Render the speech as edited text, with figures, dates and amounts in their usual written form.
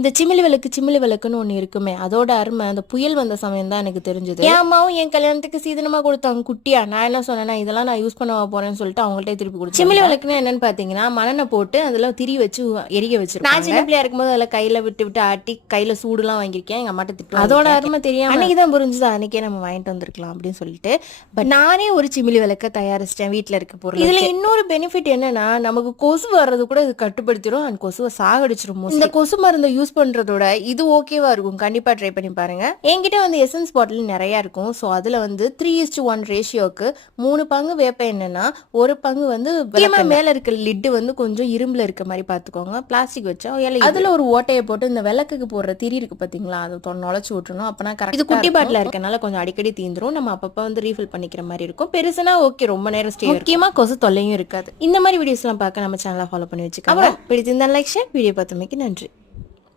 இந்த சிமிலி விளக்குன்னு ஒன்று இருக்குமே, அதோட அருமை அந்த புயல் வந்த சமயம் தான் எனக்கு தெரிஞ்சது. என் அம்மாவும் என் கல்யாணத்துக்கு சீதனமா கொடுத்தாங்க குட்டியா. நான் என்ன சொன்னேன்னா, இதெல்லாம் நான் யூஸ் பண்ண போறேன்னு சொல்லிட்டு அவங்கள்ட்ட திருப்பி கொடுத்தேன். சிமிலி விளக்குன்னு என்னன்னு பாத்தீங்கன்னா, மண்ணெண்ணெய் போட்டு அதில் திரி வச்சு எரிய வச்சிருக்கேன். நான் சின்ன பிள்ளையா இருக்கும்போது அதில் கையில விட்டு விட்டு ஆட்டி கையில சூடுலாம் வாங்கியிருக்கேன். எங்க அம்மாட்ட திட்டு அதோட அருமை தெரியாம அன்னைக்கு தான் புரிஞ்சுது, அன்னைக்கே நம்ம வாங்கிட்டு வந்திருக்கலாம் அப்படின்னு சொல்லிட்டு. பட் நானே ஒரு சிமிலி விளக்க தயாரிச்சிட்டேன் வீட்டில் இருக்க பொருள். இதுல இன்னொரு பெனிஃபிட் என்னன்னா, நமக்கு கொசு வர்றது கூட இது கட்டுப்படுத்திடும் அண்ட் கொசுவை சாகடிச்சிரும். இந்த கொசு மருந்தை யூஸ் பண்றதோட இது ஓகேவா இருக்கும். கண்டிப்பா ட்ரை பண்ணி பாருங்க. என்கிட்ட வந்து எசன்ஸ் பாட்டில் நிறைய இருக்கும். ஸோ அதுல வந்து 3:1 ரேஷியோக்கு 3 பங்கு வேப்ப எண்ணெய்னா 1 பங்கு வந்து மேல இருக்க லிட்டு வந்து கொஞ்சம் இரும்புல இருக்க மாதிரி பாத்துக்கோங்க. பிளாஸ்டிக் வச்சா அதுல ஒரு ஓட்டையை போட்டு இந்த விளக்குக்கு போடுற திரி இருக்கு பாத்தீங்களா, அதை நுழைச்சு விட்டுணும். அப்பனா கரெக்ட். இது குட்டி பாட்டில இருக்கனால கொஞ்சம் அடிக்கடி தீந்துரும். நம்ம அப்பப்ப வந்து ரீஃபில் பண்ணிக்கிற மாதிரி இருக்கும். பெருசுனா ஓகே, ரொம்ப நேரம் ஸ்டே. முக்கியமா கொசு தொல்லையும் இருக்காது. இந்த மாதிரி வீடியோஸ் எல்லாம் பார்க்க நம்ம சேனலை ஃபாலோ பண்ணி வச்சுக்கோங்க. பிடிச்சிருந்தா லைக், ஷேர். வீடியோ பார்த்தமைக்கு நன்றி.